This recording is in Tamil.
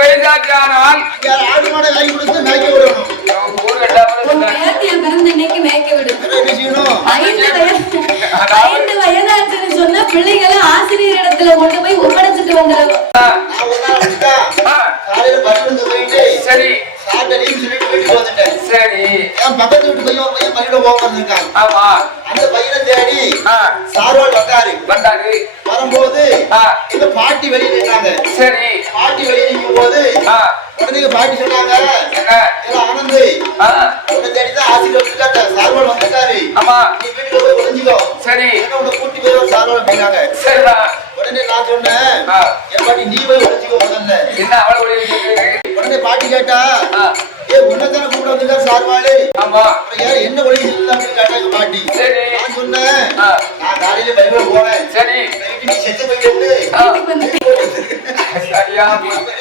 வயதாச்சானால் ஆடு மாடை வாங்கி கொடுத்து மேய்க்க விடணும். ஊர் கட்டாமல் பிறந்த இன்னைக்கு மேய்க்க விடு. என்ன செய்யணும்? 5 வயதாச்சுன்னு சொன்னா பிள்ளைகளை ஆசிரியர் இடத்துல கொண்டு போய் ஒப்படைச்சிட்டு வந்துடும். நான் ஒரு நாள் வந்துட்டா காலையில பள்ளிக்கூடத்துக்கு போயிட்டு சரி சாப்பிட்டேன்னு சொல்லிட்டு வீட்டுக்கு வந்துட்டேன். சரி என் பக்கத்து வீட்டு பையன் பள்ளிக்கூடம் போக வந்திருக்கான். ஆமா அந்த பையனை தேடி சார்வாள் வந்தாரு வரும்போது இந்த பாட்டி வெளியே நின்றாங்க. சரி பாட்டி வெளியே நிற்கும் போது உடனே பாட்டி சொன்னாங்க, ஆனந்த் உன்னை தேடிதான் ஆசிரியர் வந்துட்டாங்க, சார்வாள் வந்துட்டாரு, ஆமா நீ வீட்டுக்கு போய் ஒளிஞ்சுக்கோ, சரி உன்னை கூட்டி போய் சார்வாள் அப்படின்னாங்க. சரிதான் உடனே நான் சொன்னேன், என் பாட்டி நீ போய் ஒளிஞ்சுக்கோ முதல்ல. என்ன அவளை உடனே பாட்டி கேட்டா, உன்னதான கூப்பிட வந்துட்டா சார்வாளு, ஆமா யார் என்ன ஒளிஞ்சு அப்படின்னு கேட்டாங்க பாட்டி. சரி நான் சொன்னேன், நான் காலையில பள்ளிக்கூடம் போனேன், சரி நீ செத்து போயிட்டு வீட்டுக்கு வந்து சரியா